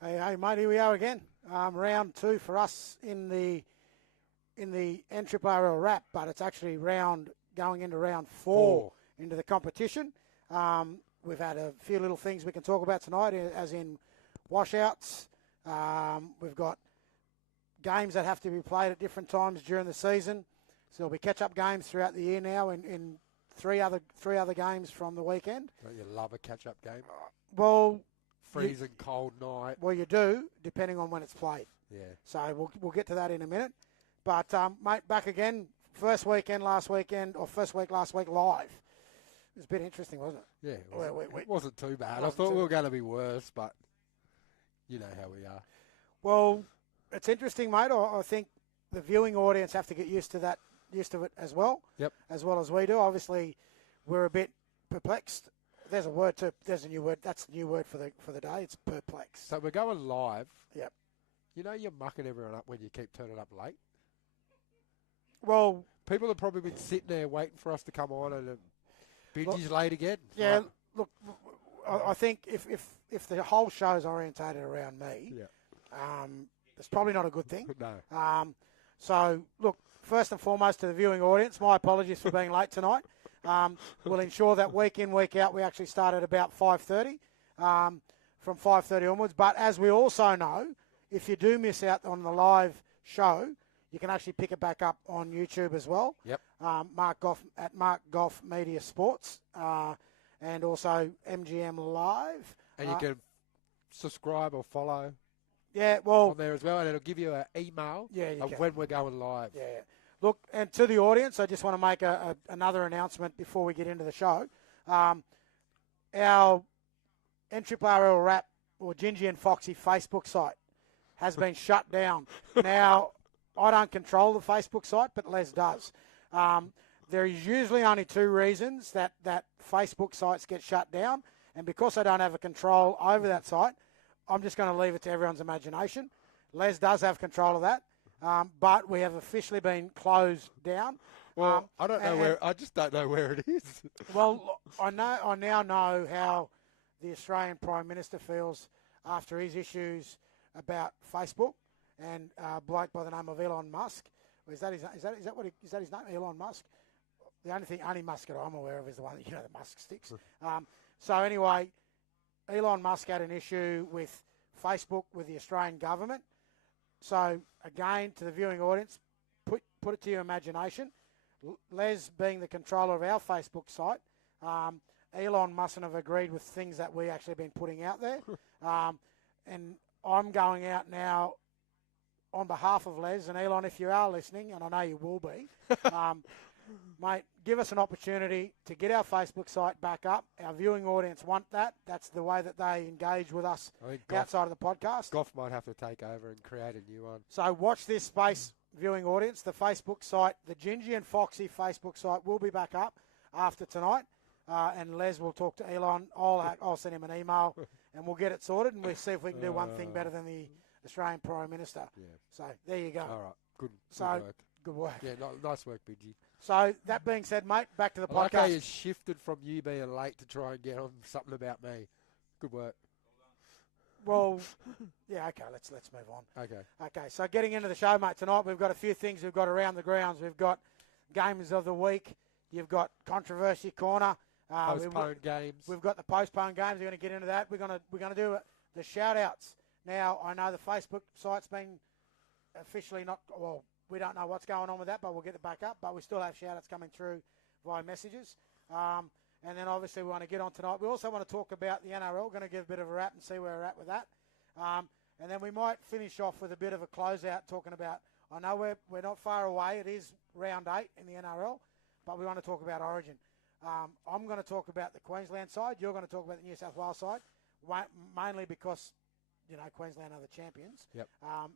Hey, mate, here we are again. Round 2 for us in the NRRRL wrap, but it's actually going into round 4 into the competition. We've had a few little things we can talk about tonight, as in washouts. We've got games that have to be played at different times during the season. So there'll be catch-up games throughout the year now in three other games from the weekend. Don't you love a catch-up game? Well, freezing cold night. Well, you do, depending on when it's played. Yeah. So we'll get to that in a minute. But, mate, back again, first week last week live. It was a bit interesting, wasn't it? Yeah, it wasn't too bad. I thought we were going to be worse, but you know how we are. Well, it's interesting, mate. I think the viewing audience have to get used to it as well. Yep. As well as we do. Obviously, we're a bit perplexed. There's a new word. That's the new word for the day. It's perplexed. So we're going live. Yep. You know you're mucking everyone up when you keep turning up late. Well, people have probably been sitting there waiting for us to come on, and Bingy's late again. Yeah. Right. Look, I think if the whole show's orientated around me, it's probably not a good thing. No. So look, first and foremost to the viewing audience, my apologies for being late tonight. We'll ensure that week in, week out, we actually start at about 5:30, from 5:30 onwards. But as we also know, if you do miss out on the live show, you can actually pick it back up on YouTube as well. Yep. Mark Goff at Mark Goff Media Sports, and also MGM Live. And you can subscribe or follow. Yeah, well, on there as well, and it'll give you an email of when we're going live. Yeah. Look, and to the audience, I just want to make another announcement before we get into the show. Our NRRRL Wrap or Gingy and Foxy Facebook site has been shut down. Now, I don't control the Facebook site, but Les does. There is usually only two reasons that Facebook sites get shut down, and because I don't have a control over that site, I'm just going to leave it to everyone's imagination. Les does have control of that, but we have officially been closed down. Well, I don't know where. I just don't know where it is. Well, I now know how the Australian Prime Minister feels after his issues about Facebook and a bloke by the name of Elon Musk. Is that his name? Elon Musk. The only Musk that I'm aware of is the one the Musk sticks. So anyway, Elon Musk had an issue with Facebook with the Australian government. So again, to the viewing audience, put it to your imagination. Les being the controller of our Facebook site, Elon mustn't have agreed with things that we actually been putting out there. And I'm going out now on behalf of Les and Elon, if you are listening, and I know you will be, mate, give us an opportunity to get our Facebook site back up. Our viewing audience want that. That's the way that they engage with us outside of the podcast. Goff might have to take over and create a new one. So watch this space, viewing audience. The Facebook site, the Gingy and Foxy Facebook site will be back up after tonight. And Les will talk to Elon. I'll send him an email and we'll get it sorted and we'll see if we can do one thing better than the Australian Prime Minister. Yeah. So there you go. All right. Good work. Good work. Yeah, nice work, Bingy. So that being said, mate, back to the podcast. I like how you shifted from you being late to try and get on something about me. Good work. Well, yeah, okay, let's move on. Okay, so getting into the show, mate, tonight we've got a few things we've got around the grounds. We've got games of the week. You've got controversy corner. Postponed games. We've got the postponed games. We're going to get into that. We're going to do the shout-outs. Now, I know the Facebook site's been officially we don't know what's going on with that, but we'll get it back up. But we still have shout-outs coming through via messages. And then obviously we want to get on tonight. We also want to talk about the NRL. We're going to give a bit of a wrap and see where we're at with that. And then we might finish off with a bit of a closeout talking about, I know we're not far away. It is round 8 in the NRL, but we want to talk about Origin. I'm going to talk about the Queensland side. You're going to talk about the New South Wales side, mainly because, Queensland are the champions. Yep.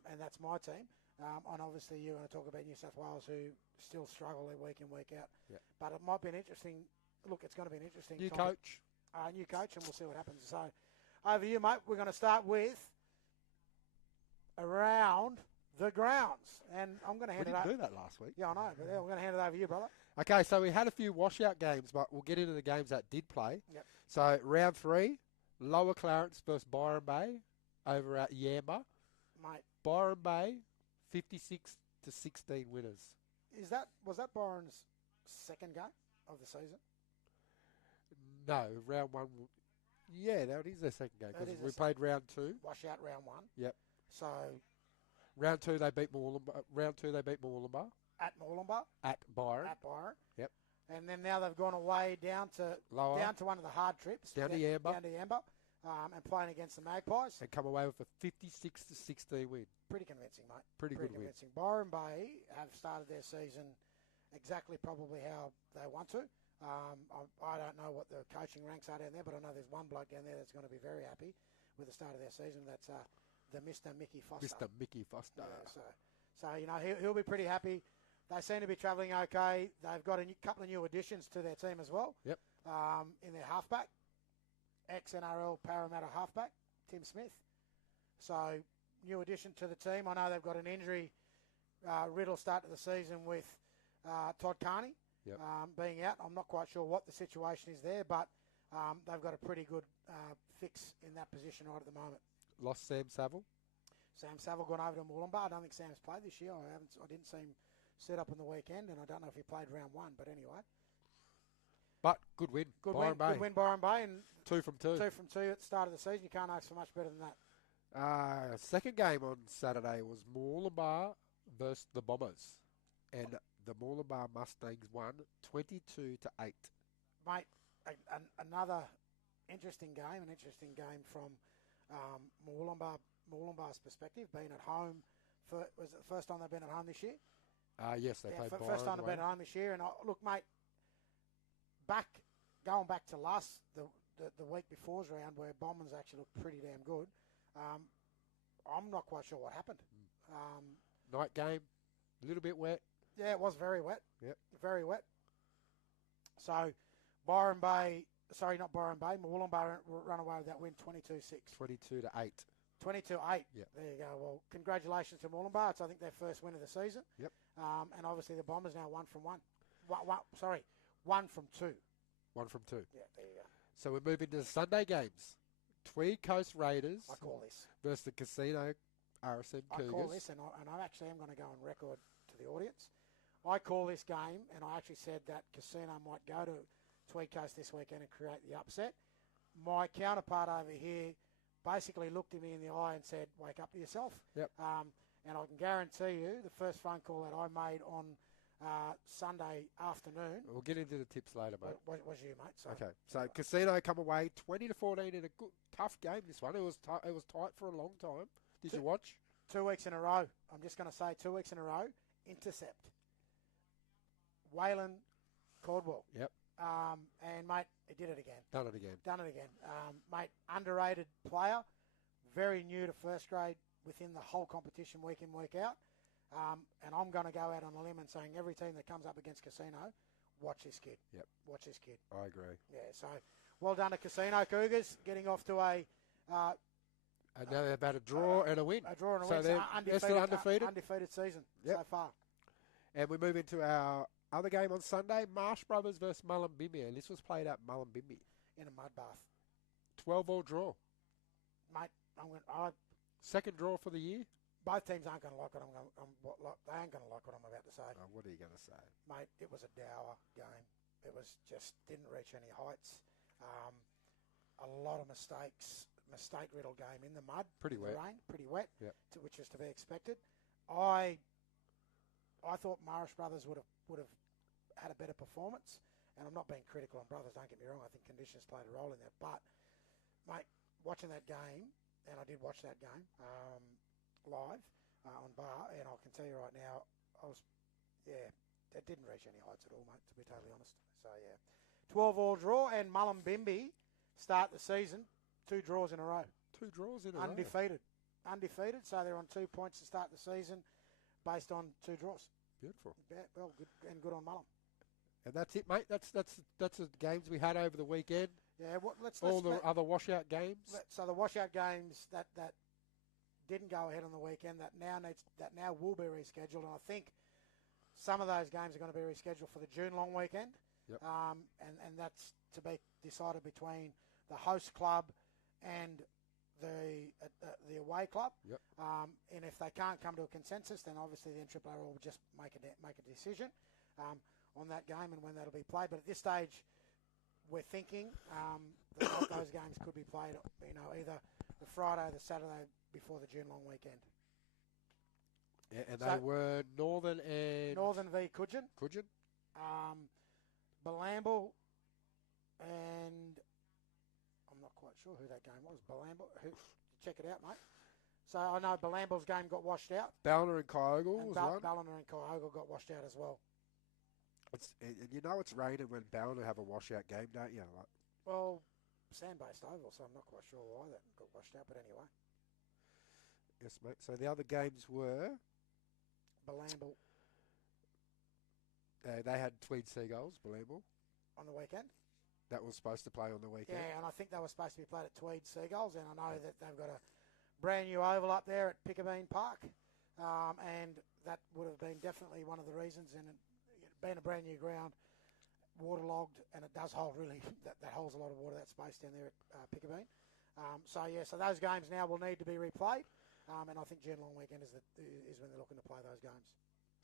And that's my team. And obviously you're going to talk about New South Wales, who still struggle week in, week out. Yep. But it might be an interesting look. It's going to be an interesting new topic. New coach, and we'll see what happens. So over you, mate. We're going to start with around the grounds, and I'm going to hand it over. We didn't do that last week. Yeah, I know, but we're going to hand it over to you, brother. Okay, so we had a few washout games, but we'll get into the games that did play. Yep. So round 3, Lower Clarence versus Byron Bay. over at Yamba. Mate, Byron Bay, 56-16 winners. was that Byron's second game of the season? No, round one. Yeah, that is their second game because we their played round two. Wash out round one. Yep. So round two they beat Moolumbar. Round two they beat Moolumbar. At Moolumbar. At Byron. At Byron. Yep. And then now they've gone away down to one of the hard trips. Down to Yamba. Down to Yamba. And playing against the Magpies. And come away with a 56-16 win. Pretty convincing, mate. Pretty good convincing. Byron Bay have started their season exactly probably how they want to. I don't know what the coaching ranks are down there, but I know there's one bloke down there that's going to be very happy with the start of their season. That's the Mr. Mickey Foster. Mr. Mickey Foster. Yeah, so you know, he'll be pretty happy. They seem to be travelling okay. They've got a couple of new additions to their team as well. Yep. In their halfback, ex-NRRRL Parramatta halfback, Tim Smith. So, new addition to the team. I know they've got an injury riddle start to the season with Todd Carney being out. I'm not quite sure what the situation is there, but they've got a pretty good fix in that position right at the moment. Lost Sam Saville. Sam Saville gone over to Moolumbar. I don't think Sam's played this year. I didn't see him set up on the weekend, and I don't know if he played round one, but anyway. But good win. Good win, Byron Bay. And 2 from 2. 2 from 2 at the start of the season. You can't ask for much better than that. Second game on Saturday was Moolumbar versus the Bombers. And the Moolumbar Mustangs won 22-8. Mate, another interesting game. An interesting game from Moolumbar's perspective, being at home. Was it the first time they've been at home this year? Yes, they played Byron. First time they've been at home this year. And look, mate, going back to the week before's round where Bombers actually looked pretty damn good. I'm not quite sure what happened. Night game, a little bit wet. Yeah, it was very wet. Yep. Very wet. So, Byron Bay, Moolumbar run away with that win 22-6. 22-8. 22-8. Yep. There you go. Well, congratulations to Moolumbar. It's, I think, their first win of the season. Yep. And obviously the Bombers now 1 from 1. 1 from 2. 1 from 2. Yeah, there you go. So we're moving to the Sunday games. Tweed Coast Raiders I call this. versus the Casino RSM Cougars. I call this, and I actually am going to go on record to the audience. I call this game, and I actually said that Casino might go to Tweed Coast this weekend and create the upset. My counterpart over here basically looked at me in the eye and said, wake up to yourself. Yep. And I can guarantee you the first phone call that I made on Sunday afternoon. We'll get into the tips later, mate. Was you, mate? So, okay. So Casino come away 20-14 in a good, tough game. This one. It was tight for a long time. Did you watch? 2 weeks in a row. I'm just going to say 2 weeks in a row. Intercept. Waylon Caldwell. Yep. And, mate, he did it again. Done it again. Mate, underrated player. Very new to first grade within the whole competition week in, week out. And I'm going to go out on a limb and saying every team that comes up against Casino, watch this kid. Yep. Watch this kid. I agree. Yeah, so well done to Casino Cougars, getting off to a... and now they've had a draw and a win. A draw and a so win. They're still undefeated. Undefeated season so far. And we move into our other game on Sunday, Marsh Brothers versus Mullumbimby. And this was played at Mullumbimby. In a mud bath. 12-all draw. Mate, second draw for the year. Both teams aren't going to like what they ain't going to like what I'm about to say. Oh, what are you going to say? Mate, it was a dour game. It was just didn't reach any heights. A lot of mistakes. Mistake-riddled game in the mud. Pretty wet. The rain, pretty wet, yep. Which was to be expected. I thought Marsh Brothers would have had a better performance, and I'm not being critical on Brothers, don't get me wrong. I think conditions played a role in that. But, mate, watching that game, and I did watch that game live on bar, and I can tell you right now, it didn't reach any heights at all, mate, to be totally honest. So, yeah. 12-all draw, and Mullumbimby start the season 2 draws in a row. 2 draws in a row. Undefeated, so they're on 2 points to start the season based on 2 draws. Beautiful. Yeah, well, good and good on Mullum. And that's it, mate. That's the games we had over the weekend. Yeah, let's other washout games. So the washout games that didn't go ahead on the weekend that now will be rescheduled, and I think some of those games are going to be rescheduled for the June long weekend. Yep. And that's to be decided between the host club and the away club. Yep. And if they can't come to a consensus, then obviously the NRRRL will just make a decision on that game and when that'll be played. But at this stage, we're thinking that those games could be played, either the Friday or the Saturday before the June long weekend. Yeah, and they were Northern v Coogin. Coogin. Balamble and I'm not quite sure who that game was. Balamble. Check it out, mate. So I know Balamble's game got washed out. Ballina and Kyogle was one. Ballina and Kyogle got washed out as well. And it's raining when Ballina have a washout game, don't you? Well, sand-based oval, so I'm not quite sure why that got washed out, but anyway. Yes, mate. So the other games were? Balamble. They had Tweed Seagulls, Balamble. On the weekend? That was supposed to play on the weekend. Yeah, and I think they were supposed to be played at Tweed Seagulls, and I know that they've got a brand new oval up there at Pickabeen Park, and that would have been definitely one of the reasons, and being a brand new ground, waterlogged, and it does hold really, that holds a lot of water, that space down there at Pickabeen. So those games now will need to be replayed, and I think June long weekend is when they're looking to play those games.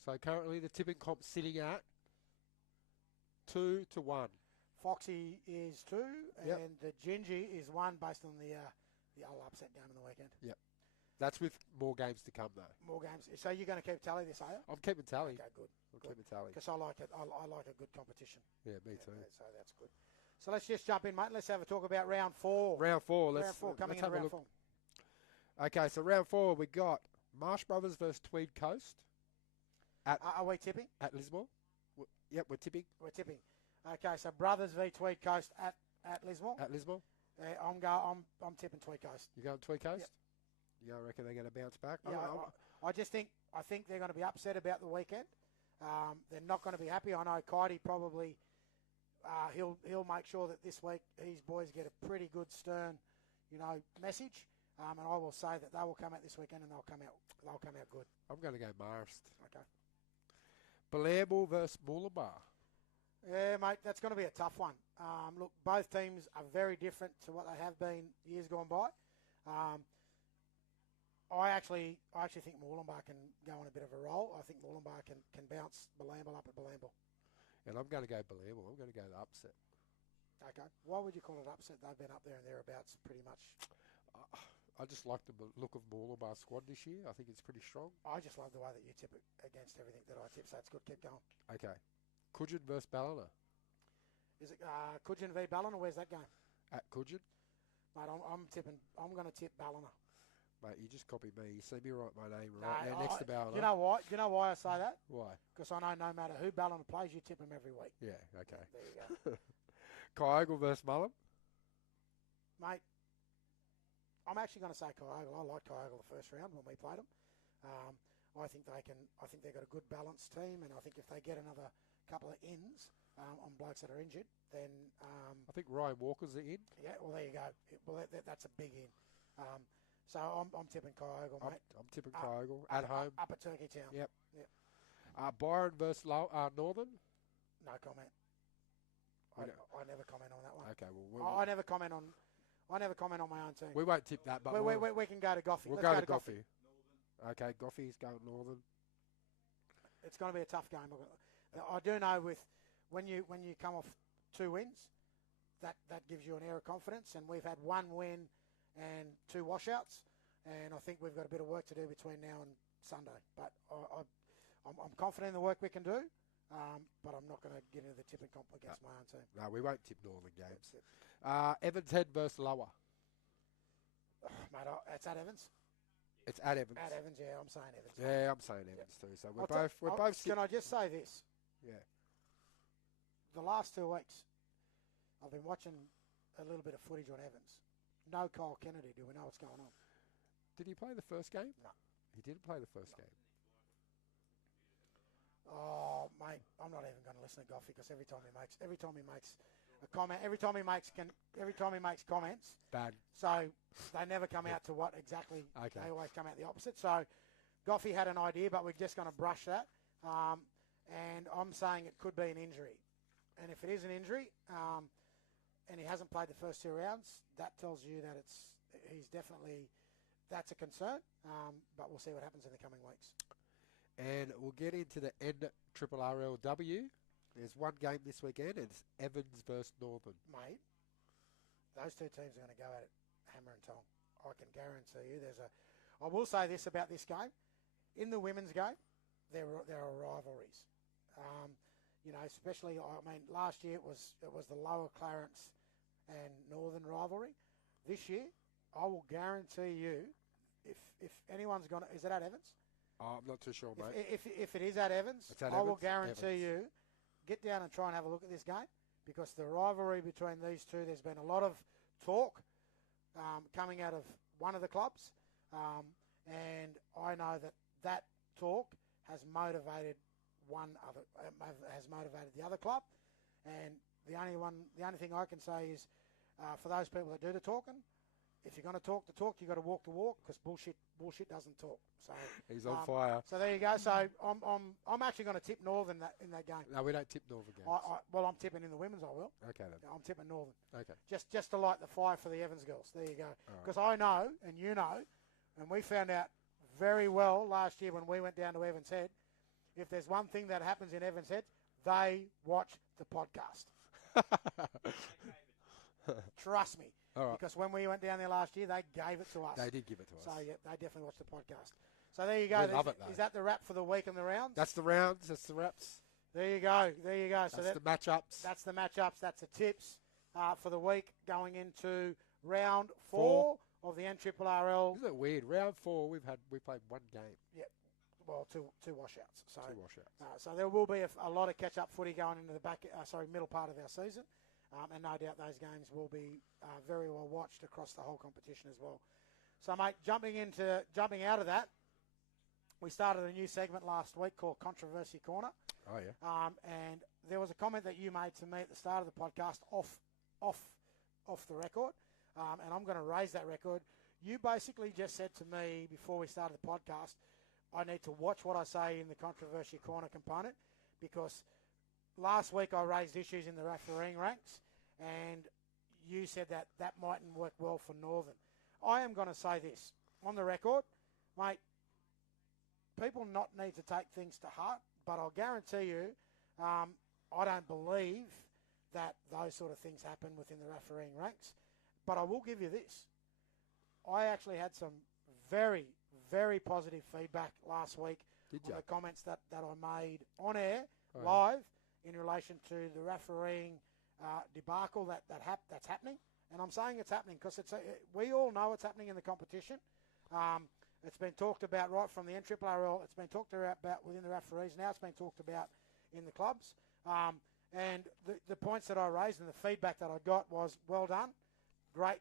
So currently the tipping comp's sitting at 2-1. Foxy is 2, Yep. and the Gingy is 1 based on the old upset game on the weekend. Yep. That's with more games to come, though. More games. So you're going to keep tally this, are you? I'm keeping tally. Okay, good. I'm keeping tally. Because I like it. I like a good competition. Yeah, me too. So that's good. So let's just jump in, mate. Let's have a talk about round 4. Round 4. Round 4 coming into round 4. Okay, so round 4 we got Marsh Brothers versus Tweed Coast. Are we tipping? At Lismore. Yep, we're tipping. We're tipping. Okay, so Brothers v Tweed Coast at Lismore. At Lismore. I'm tipping Tweed Coast. You going Tweed Coast? Yep. You don't reckon they're going to bounce back? Yeah, I think they're going to be upset about the weekend. They're not going to be happy. I know Kitey probably he'll make sure that this week his boys get a pretty good stern, message. And I will say that they will come out this weekend and they'll come out good. I'm going to go Marist. Okay. Balamble versus Mooloolaba. Yeah, mate, that's going to be a tough one. Look, both teams are very different to what they have been years gone by. I actually think Mooloolaba can go on a bit of a roll. I think Mooloolaba can bounce Balamble up at Balamble. And I'm going to go Balamble. I'm going to go the upset. Okay. Why would you call it upset? They've been up there and thereabouts pretty much. I just like the look of Mooloolaba squad this year. I think it's pretty strong. I just love the way that you tip it against everything that I tip, so it's good. Keep going. Okay. Coogin versus Ballina. Is it Coogin v Ballina? Where's that game? At Coogin. Mate, I'm going to tip Ballina. Mate, you just copied me. You see me write my name No, right there next to Ballina. You know why? You know why I say that? Why? Because I know no matter who Ballina plays, you tip them every week. Yeah, okay. There you go. Kyogle versus Mullum. Mate, I'm actually going to say Kyogle. I like Kyogle the first round when we played them. I think they've got a good balanced team, and I think if they get another couple of ins on blokes that are injured, then I think Ryan Walker's the in. Yeah, well there you go. Well, that's a big in. So I'm tipping Kyogle, mate. I'm tipping Kyogle at home. Up at Turkey Town. Yep. Byron versus Northern. No comment. I never comment on that one. Okay, well I never comment on my own team. We won't tip that, but we can go to Goffey. We'll Let's go to Goffey. Okay, Goffey's going Northern. It's going to be a tough game. I do know when you come off 2 wins, that gives you an air of confidence. And we've had 1 win and 2 washouts, and I think we've got a bit of work to do between now and Sunday. But I'm confident in the work we can do. But I'm not going to get into the tipping comp against my own team. No, we won't tip Northern games. Evans Head versus Lower. Mate, it's at Evans. It's at Evans. At Evans, yeah, I'm saying Evans. Yeah, I'm saying Evans too. So we're both. Can I just say this? Yeah. The last 2 weeks, I've been watching a little bit of footage on Evans. No Kyle Kennedy. Do we know what's going on? Did he play the first game? No. He didn't play the first game. Oh, mate, I'm not even going to listen to Goffey because every time he makes a comment, every time he makes comments, bad. So they never come out to what exactly. Okay. They always come out the opposite. So Goffey had an idea, but we're just going to brush that. And I'm saying it could be an injury. And if it is an injury, and he hasn't played the first 2 rounds, that tells you that he's definitely, that's a concern, but we'll see what happens in the coming weeks. And we'll get into the NRRRLW. There's one game this weekend, and it's Evans versus Northern. Mate, those two teams are going to go at it hammer and tong. I can guarantee you I will say this about this game. In the women's game, there are rivalries. Especially, last year it was the Lower Clarence and Northern rivalry. This year, I will guarantee you, if anyone's going to... Is it at Evans? I'm not too sure, mate. If it is at Evans, I will guarantee you, get down and try and have a look at this game, because the rivalry between these two, there's been a lot of talk coming out of one of the clubs, and I know that talk has motivated the other club, and the only thing I can say is, for those people that do the talking, if you're going to talk the talk, you've got to walk the walk, because bullshit doesn't talk. So he's on fire. So there you go. So I'm actually going to tip Northern in that game. No, we don't tip Northern games. I'm tipping in the women's. I will. Okay then. I'm tipping Northern. Okay. Just to light the fire for the Evans girls. There you go. Because I know, and you know, and we found out very well last year when we went down to Evans Head. If there's one thing that happens in Evans Head, they watch the podcast. Trust me. All right. Because when we went down there last year, they gave it to us. They did give it to us. So, yeah, they definitely watched the podcast. So, there you go. We love it, though. Is that the wrap for the week and the rounds? That's the rounds. That's the wraps. There you go. So that's the matchups. That's the matchups. That's the tips for the week going into round four of the NRRRL. Isn't it weird? Round 4, we played one game. Yep. Well, two washouts. So, two washouts. So there will be a lot of catch-up footy going into the middle part of our season. And no doubt those games will be very well watched across the whole competition as well. So, mate, jumping out of that, we started a new segment last week called Controversy Corner. Oh, yeah. And there was a comment that you made to me at the start of the podcast off the record. And I'm going to raise that record. You basically just said to me before we started the podcast, I need to watch what I say in the Controversy Corner component, because last week I raised issues in the refereeing ranks, and you said that mightn't work well for Northern. I am going to say this on the record, mate. People not need to take things to heart, but I'll guarantee you, I don't believe that those sort of things happen within the refereeing ranks. But I will give you this. I actually had some very, very positive feedback last week on the comments that I made on air, live, in relation to the refereeing debacle that's happening. And I'm saying it's happening because we all know it's happening in the competition. It's been talked about right from the NRRRL. It's been talked about within the referees. Now it's been talked about in the clubs. And the points that I raised and the feedback that I got was, well done, great,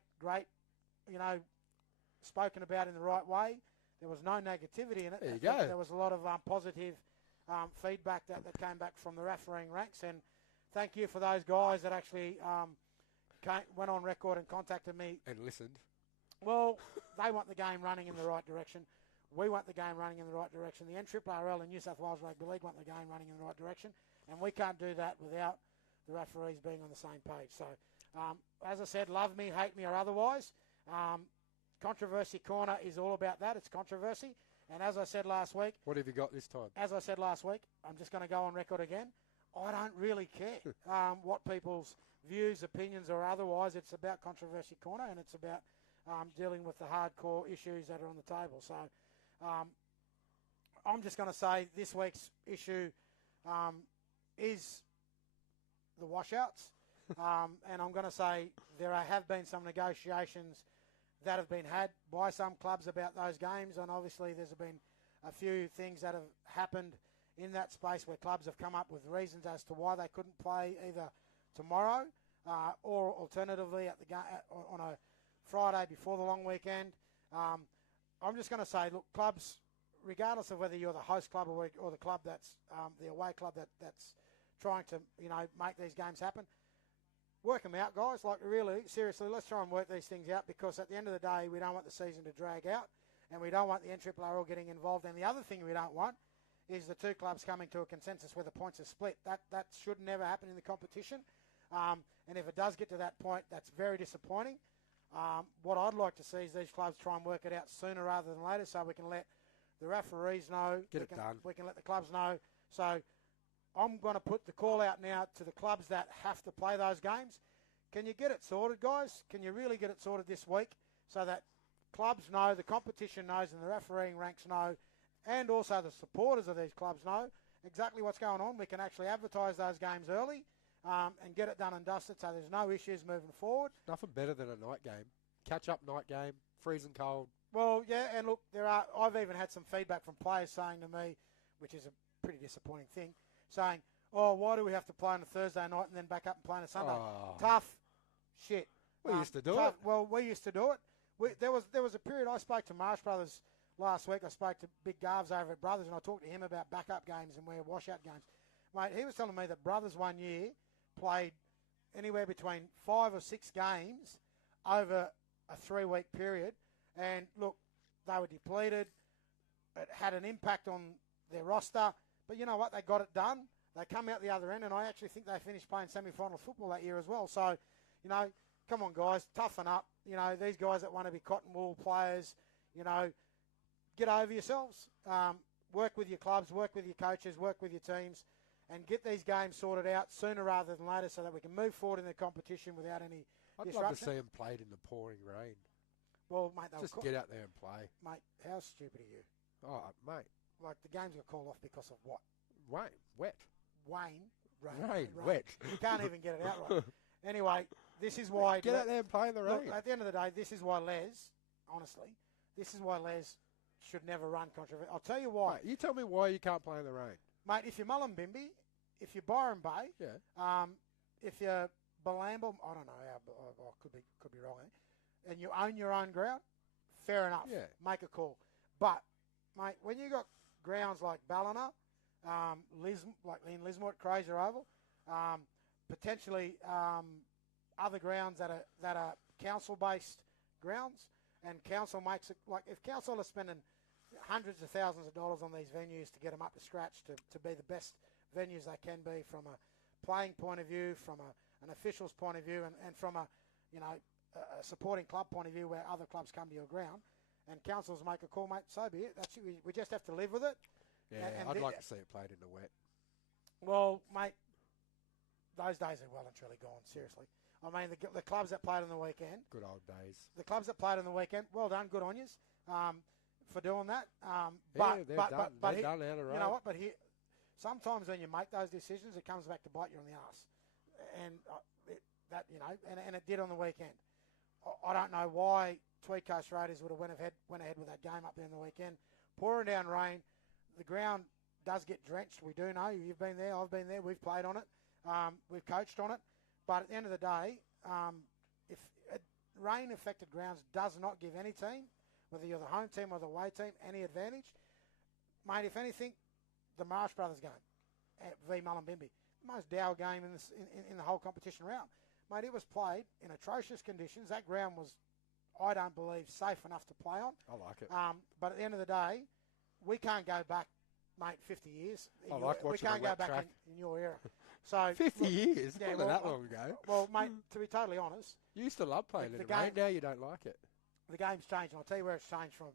spoken about in the right way. There was no negativity in it. There you go. There was a lot of positive feedback that came back from the refereeing ranks. And thank you for those guys that actually went on record and contacted me. And listened. Well, they want the game running in the right direction. We want the game running in the right direction. The NRRRL and New South Wales Rugby League want the game running in the right direction. And we can't do that without the referees being on the same page. So, as I said, love me, hate me, or otherwise, Controversy Corner is all about that. It's controversy. And as I said last week... What have you got this time? As I said last week, I'm just going to go on record again. I don't really care what people's views, opinions, or otherwise. It's about Controversy Corner, and it's about dealing with the hardcore issues that are on the table. So I'm just going to say this week's issue is the washouts. And I'm going to say there have been some negotiations that have been had by some clubs about those games, and obviously there's been a few things that have happened in that space where clubs have come up with reasons as to why they couldn't play either tomorrow or alternatively at the on a Friday before the long weekend. I'm just going to say, look, clubs, regardless of whether you're the host club or the club that's the away club that's trying to make these games happen, work them out, guys. Like, really, seriously, let's try and work these things out, because at the end of the day, we don't want the season to drag out, and we don't want the NRRRL getting involved. And the other thing we don't want is the two clubs coming to a consensus where the points are split. That should never happen in the competition. And if it does get to that point, that's very disappointing. What I'd like to see is these clubs try and work it out sooner rather than later, so we can let the referees know. Get it done. We can let the clubs know. So I'm going to put the call out now to the clubs that have to play those games. Can you get it sorted, guys? Can you really get it sorted this week so that clubs know, the competition knows, and the refereeing ranks know, and also the supporters of these clubs know exactly what's going on? We can actually advertise those games early and get it done and dusted so there's no issues moving forward. Nothing better than a night game. Catch-up night game, freezing cold. Well, yeah, and look, I've even had some feedback from players saying to me, which is a pretty disappointing thing, saying, oh, why do we have to play on a Thursday night and then back up and play on a Sunday? Oh. Tough shit. We used to do it. Well, we used to do it. There was a period I spoke to Marsh Brothers last week. I spoke to Big Garves over at Brothers, and I talked to him about backup games and where washout games. Mate, he was telling me that Brothers one year played anywhere between 5 or 6 games over a 3-week period. And, look, they were depleted. It had an impact on their roster. But you know what? They got it done. They come out the other end, and I actually think they finished playing semi-final football that year as well. So, you know, come on, guys, toughen up. You know, these guys that want to be cotton wool players, you know, get over yourselves. Work with your clubs, work with your coaches, work with your teams, and get these games sorted out sooner rather than later so that we can move forward in the competition without any disruption. I'd love to see them played in the pouring rain. Well, mate, just get out there and play. Mate, how stupid are you? Oh, mate. Like, the games got called off because of what? Rain, wet. Rain, wet. You can't even get it out right. Anyway, this is why... Get out there and play in the rain. Look, at the end of the day, this is why Les, honestly, this is why Les should never run controversy. I'll tell you why. Mate, you tell me why you can't play in the rain. Mate, if you're Mullumbimby, if you're Byron Bay, if you're Balamba, I don't know, I could be wrong there, and you own your own ground, fair enough. Yeah. Make a call. But, mate, when you got grounds like Ballina, like in Lismore at Crazer Oval, potentially other grounds that are council-based grounds, and council makes it, like, if council are spending hundreds of thousands of dollars on these venues to get them up to scratch to be the best venues they can be from a playing point of view, from an official's point of view, and from a supporting club point of view where other clubs come to your ground, and councils make a call, mate, so be it. We just have to live with it. Yeah, I'd like to see it played in the wet. Well, mate, those days are well and truly gone, seriously. I mean, the clubs that played on the weekend. Good old days. The clubs that played on the weekend, well done, good on yous for doing that. They're done out of road. You know what? But sometimes when you make those decisions, it comes back to bite you on the arse. And and it did on the weekend. I don't know why Tweed Coast Raiders would have went ahead with that game up there in the weekend. Pouring down rain. The ground does get drenched. We do know. You've been there. I've been there. We've played on it. We've coached on it. But at the end of the day, if rain-affected grounds does not give any team, whether you're the home team or the away team, any advantage, mate, if anything, the Marsh Brothers game v Mullumbimby, most dour game in the whole competition round. Mate, it was played in atrocious conditions. That ground was, I don't believe, safe enough to play on. I like it. But at the end of the day, we can't go back, mate, 50 years. We can't go back in your era. So 50 years? Yeah, Not that long ago. Well, mate, to be totally honest. You used to love playing in the rain. Now you don't like it. The game's changed, and I'll tell you where it's changed from.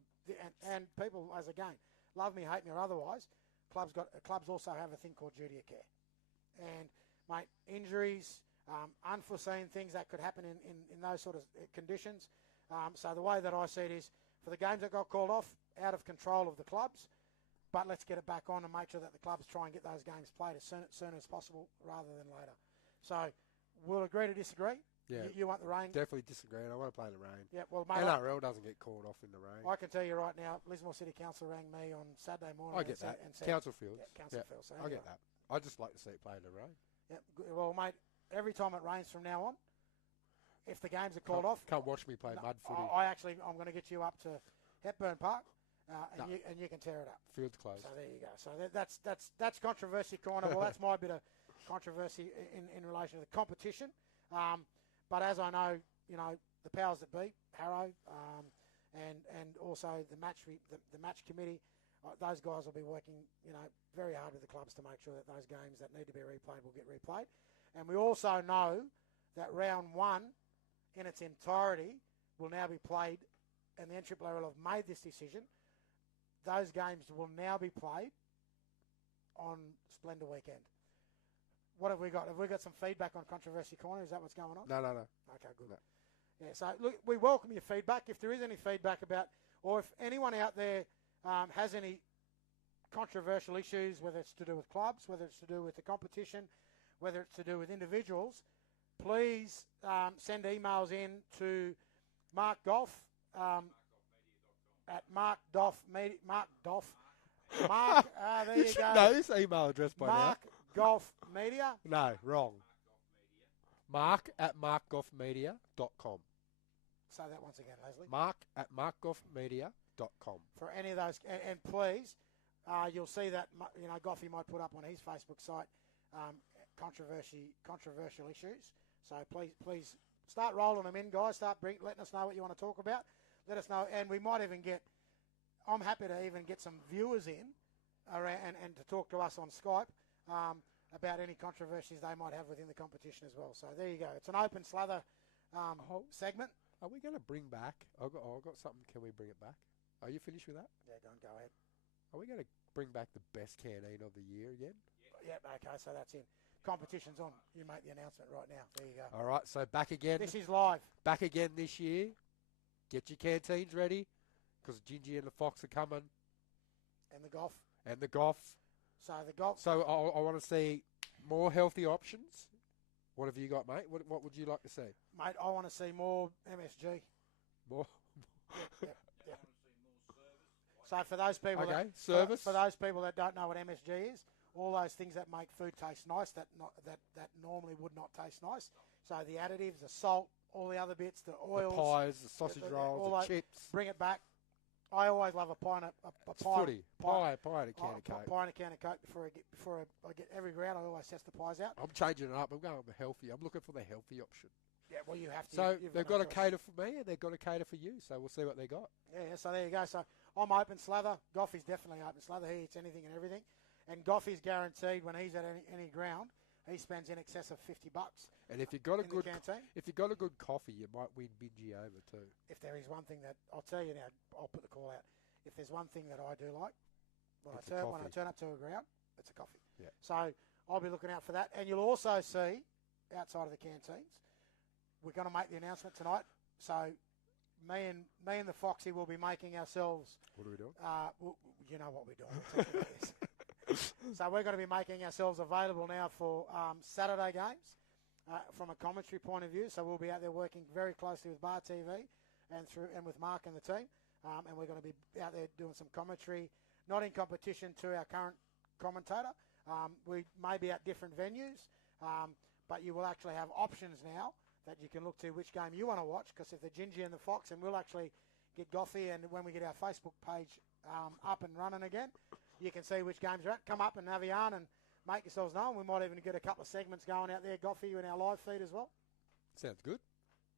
And people, as again, love me, hate me, or otherwise, clubs also have a thing called duty of care. And, mate, injuries, unforeseen things that could happen in those sort of conditions. So the way that I see it is, for the games that got called off, out of control of the clubs, but let's get it back on and make sure that the clubs try and get those games played as soon as possible rather than later. So we'll agree to disagree. Yeah. You want the rain? Definitely disagree. I want to play in the rain. Yeah, well, mate, NRRRL doesn't get called off in the rain. I can tell you right now, Lismore City Council rang me on Saturday morning. I get that. And said, Council fields. Yeah, Council fields. So I get that. I just like to see it play in the rain. Yeah, well, mate, every time it rains from now on, if the games are called off... Come watch me play mud footy. I'm going to get you up to Hepburn Park, and you can tear it up. Field's closed. So there you go. So that's controversy corner. Well, that's my bit of controversy in relation to the competition. But as I know, the powers that be, Harrow, and also the match committee, those guys will be working, very hard with the clubs to make sure that those games that need to be replayed will get replayed. And we also know that round one, in its entirety, will now be played, and the NRRRL have made this decision. Those games will now be played on Splendor Weekend. What have we got? Have we got some feedback on Controversy Corner? Is that what's going on? No. Okay, good. No. Yeah, so look, we welcome your feedback. If there is any feedback about, or if anyone out there has any controversial issues, whether it's to do with clubs, whether it's to do with the competition, whether it's to do with individuals, please send emails in to Mark Goff at Mark Doff Media. Mark Doff. Mark, there you You should go. know this email address by Mark Golf Media. now. No, wrong. Mark at markgoffmedia.com. Say that once again, Leslie. Mark at markgoffmedia.com. For any of those, and please, you'll see that Goffy might put up on his Facebook site controversial issues. So please start rolling them in, guys. Start letting us know what you want to talk about. Let us know, and we might even get. I'm happy to even get some viewers in, around, and to talk to us on Skype about any controversies they might have within the competition as well. So there you go. It's an open slather segment. Are we going to bring back? I've got something. Can we bring it back? Are you finished with that? Yeah, go ahead. Are we going to bring back the best canteen of the year again? Yeah, okay, so that's in. Competition's on. You make the announcement right now. There you go. All right, so back again. This is live. Back again this year. Get your canteens ready because Gingy and the Fox are coming. And the golf. And the golf. So the golf. So I want to see more healthy options. What have you got, mate? What would you like to see? Mate, I want to see more MSG. More? Yep. So for those people service. For those people that don't know what MSG is, all those things that make food taste nice that normally would not taste nice. So the additives, the salt, all the other bits, the oils, the pies, the sausage rolls, the chips. Bring it back. I always love a pie and a footy. Pie and a can of Coke. Pie and a can of Coke before I get every round. I always test the pies out. I'm changing it up. I'm going with healthy. I'm looking for the healthy option. Yeah, well, you have to. So they've got to cater for me and they've got to cater for you. So we'll see what they got. Yeah, so there you go. So I'm open slather. Goffy's definitely open slather. He eats anything and everything. And Goffy's guaranteed when he's at any ground, he spends in excess of $50. And if you've got a good canteen, if you've got a good coffee, you might win Bingy over too. If there is one thing that I'll tell you now, I'll put the call out. If there's one thing that I do like, when I turn up to a ground, it's a coffee. Yeah. So I'll be looking out for that. And you'll also see outside of the canteens, we're going to make the announcement tonight. So me and the Foxy will be making ourselves. What are we doing? You know what we're doing. We'll talk about this. So we're going to be making ourselves available now for Saturday games from a commentary point of view. So we'll be out there working very closely with Bar TV and with Mark and the team. And we're going to be out there doing some commentary, not in competition to our current commentator. We may be at different venues, but you will actually have options now that you can look to which game you want to watch, because if the Gingy and the Fox, and we'll actually get Goffy, and when we get our Facebook page up and running again, you can see which games are at. Come up and have a yarn and make yourselves known. We might even get a couple of segments going out there, Goffy, in our live feed as well. Sounds good.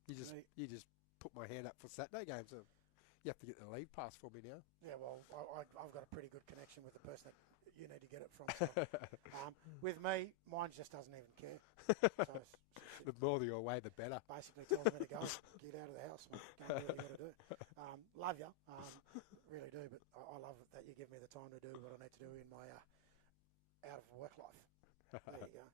You just put my hand up for Saturday games. You have to get the league pass for me now. Yeah, well, I've got a pretty good connection with the person that you need to get it from. So, with me, mine just doesn't even care. So the more you're away, the better. Basically tells me to go, get out of the house, mate. Go and do what you got to do. Love you, really do, but I love that you give me the time to do what I need to do in my out of work life. There you go.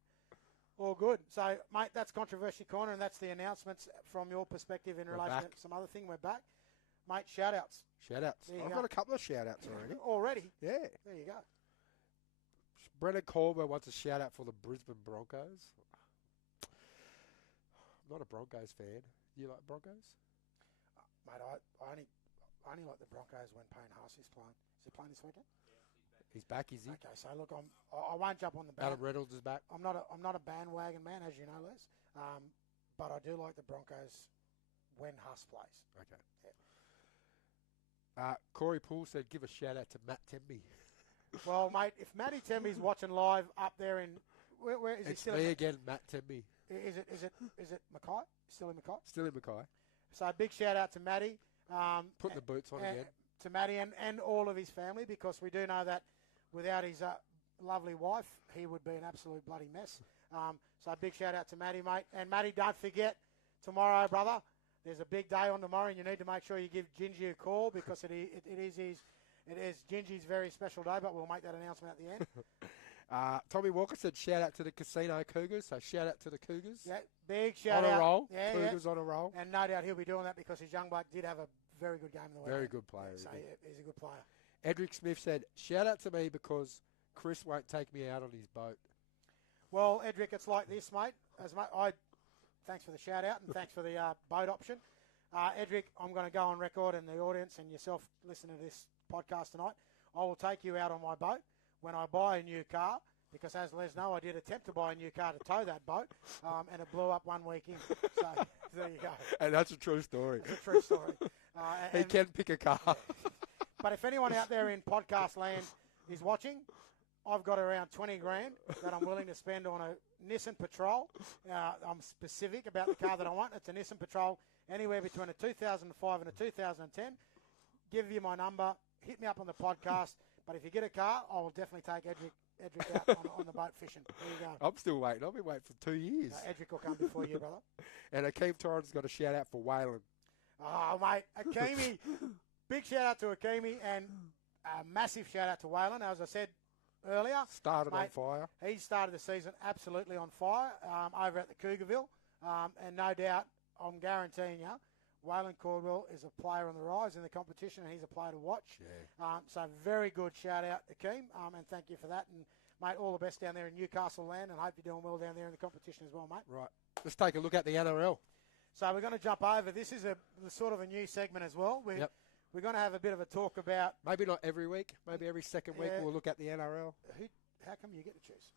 All good. So, mate, that's Controversy Corner, and that's the announcements from your perspective in relation to some other thing. We're back. Mate, shout-outs. Shout-outs. I've got a couple of shout-outs already. Already? Yeah. There you go. Brendan Colber wants a shout-out for the Brisbane Broncos. I'm not a Broncos fan. Do you like Broncos? Mate, I only like the Broncos when Payne Haas is playing. Is he playing this weekend? He's back, is he? Okay, so look, I won't jump on the band. Adam Reynolds is back. I'm not a bandwagon man, as you know, Les. But I do like the Broncos when Haas plays. Okay. Yeah. Corey Poole said, give a shout out to Matt Temby. Well, mate, if Matty Temby's watching live up there in where is he still? It's me again, Matt Temby. Is it Mackay? Still in Mackay? Still in Mackay. So a big shout out to Matty. Putting the boots on again. To Matty and all of his family, because we do know that without his lovely wife, he would be an absolute bloody mess. So a big shout out to Matty, mate. And Matty, don't forget tomorrow, brother. there's a big day on tomorrow, and you need to make sure you give Gingy a call because it is Gingy's very special day, but we'll make that announcement at the end. Tommy Walker said shout out to the Casino Cougars, so shout out to the Cougars. Yeah, big shout out. On a roll. Yeah, Cougars on a roll. And no doubt he'll be doing that because his young bloke did have a very good game in the weekend. Very good player. So he's a good player. Edric Smith said, shout out to me because Chris won't take me out on his boat. Well, Edric, it's like this, mate. Thanks for the shout out and thanks for the boat option. Edric, I'm going to go on record and the audience and yourself listening to this podcast tonight. I will take you out on my boat when I buy a new car because, as Les know, I did attempt to buy a new car to tow that boat and it blew up 1 week in. So there you go. And that's a true story. It's a true story. He can pick a car. But if anyone out there in podcast land is watching, I've got around 20 grand that I'm willing to spend on a Nissan Patrol. I'm specific about the car that I want. It's a Nissan Patrol, anywhere between a 2005 and a 2010. Give you my number. Hit me up on the podcast. But if you get a car, I will definitely take Edric out on the boat fishing. There you go. I'm still waiting. I've been waiting for 2 years. Edric will come before you, brother. And Akeem Torrens got a shout out for Waylon. Oh, mate. Akemi. Big shout out to Akemi and a massive shout out to Waylon. As I said earlier. Started on fire. He started the season absolutely on fire over at the Cougarville. And no doubt, I'm guaranteeing you, Waylon Caldwell is a player on the rise in the competition and he's a player to watch. Yeah. So very good shout out, Akeem, and thank you for that. And, mate, all the best down there in Newcastle land and hope you're doing well down there in the competition as well, mate. Right. Let's take a look at the NRL. So we're going to jump over. This is a sort of a new segment as well. We're going to have a bit of a talk about... Maybe not every week. Maybe every second week we'll look at the NRL. How come you get to choose?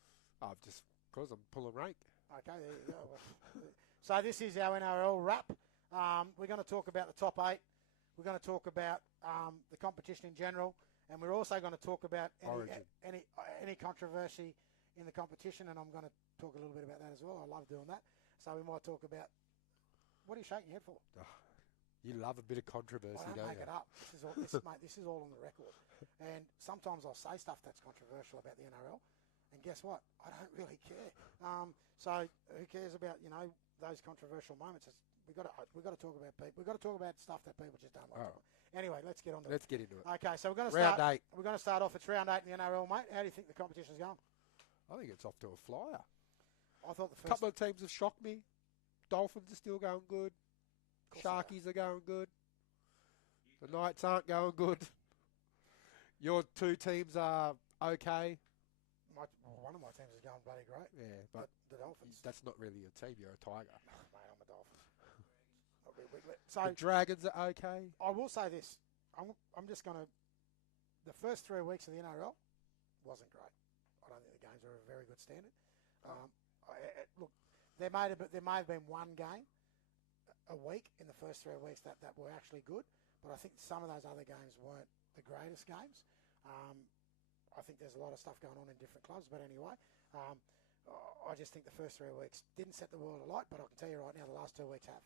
Just because I'm pulling rank. Okay, there you go. So this is our NRL wrap. We're going to talk about the top 8. We're going to talk about the competition in general. And we're also going to talk about any controversy in the competition. And I'm going to talk a little bit about that as well. I love doing that. So we might talk about... What are you shaking your head for? You love a bit of controversy, don't don't make you? it up. This is all on the record. And sometimes I'll say stuff that's controversial about the NRL. And guess what? I don't really care. So who cares about, those controversial moments? We've got to talk about people. We've got to talk about stuff that people just don't like. Anyway, let's get on to it. Let's get into it. Okay, so we're going to start. Round 8. We're going to start off. It's round 8 in the NRL, mate. How do you think the competition's going? I think it's off to a flyer. I thought the first... couple of teams have shocked me. Dolphins are still going good. Sharkies are going good. The Knights aren't going good. Your 2 teams are okay. One of my teams is going bloody great. Yeah, but the Dolphins. That's not really your team. You're a Tiger. Mate, I'm a Dolphins. So the Dragons are okay. I will say this. I'm just going to... The first 3 weeks of the NRL wasn't great. I don't think the games are a very good standard. Look, there may have been one game a week in the first 3 weeks that were actually good, but I think some of those other games weren't the greatest games. I think there's a lot of stuff going on in different clubs, but anyway, I just think the first 3 weeks didn't set the world alight, but I can tell you right now the last 2 weeks have.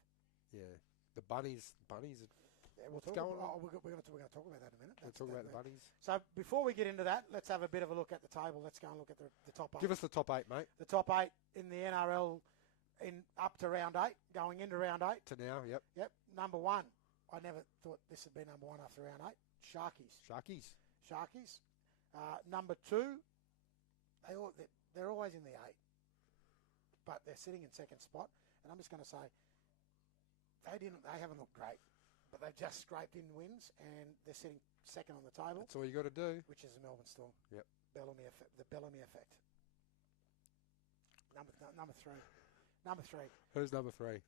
Yeah, the bunnies. Yeah, we're going to talk about that in a minute. We'll talk about the bunnies. So before we get into that, let's have a bit of a look at the table. Let's go and look at the top 8. Give us the top 8, mate. The top 8 in the NRL. Up to round 8, going into round 8. To now, yep. Yep. Number 1. I never thought this would be number 1 after round 8. Sharkies. Number 2, they're always in the 8. But they're sitting in second spot. And I'm just going to say, they haven't looked great. But they've just scraped in wins and they're sitting second on the table. That's all you got to do. Which is the Melbourne Storm. Yep. The Bellamy effect. Number 3. Number 3. Who's number 3?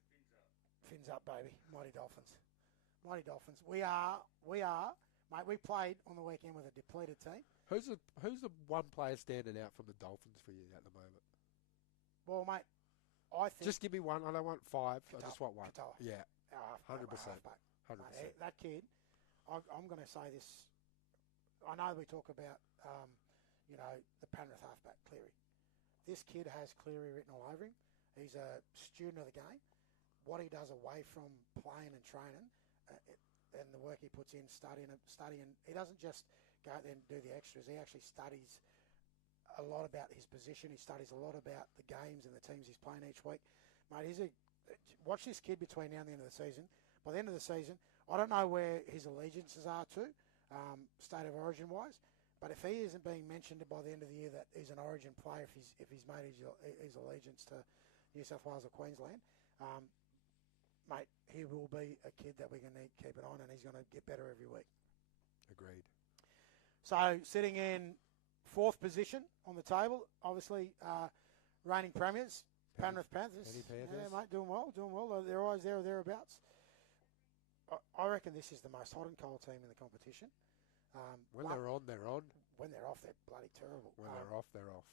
Fins up, baby. Mighty Dolphins. We are, mate, we played on the weekend with a depleted team. Who's the one player standing out from the Dolphins for you at the moment? Well, mate, I think... Just give me one. I don't want 5. I just want 1. Katoa. Yeah. 100%. 100%. Mate, that kid, I'm going to say this. I know we talk about, the Penrith halfback, Cleary. This kid has Cleary written all over him. He's a student of the game. What he does away from playing and training and the work he puts in studying. He doesn't just go out there and do the extras. He actually studies a lot about his position. He studies a lot about the games and the teams he's playing each week. Mate, he's a watch this kid between now and the end of the season. By the end of the season, I don't know where his allegiances are to, state of origin wise. But if he isn't being mentioned by the end of the year that he's an Origin player, if he's made his allegiance to New South Wales or Queensland, mate, he will be a kid that we're going to keep an eye on, and he's going to get better every week. Agreed. So sitting in fourth position on the table, obviously reigning premiers, Penrith Panthers. Yeah, mate, doing well. They're always there or thereabouts. I reckon this is the most hot and cold team in the competition. When they're on, they're on. When they're off, they're bloody terrible. When they're off, they're off.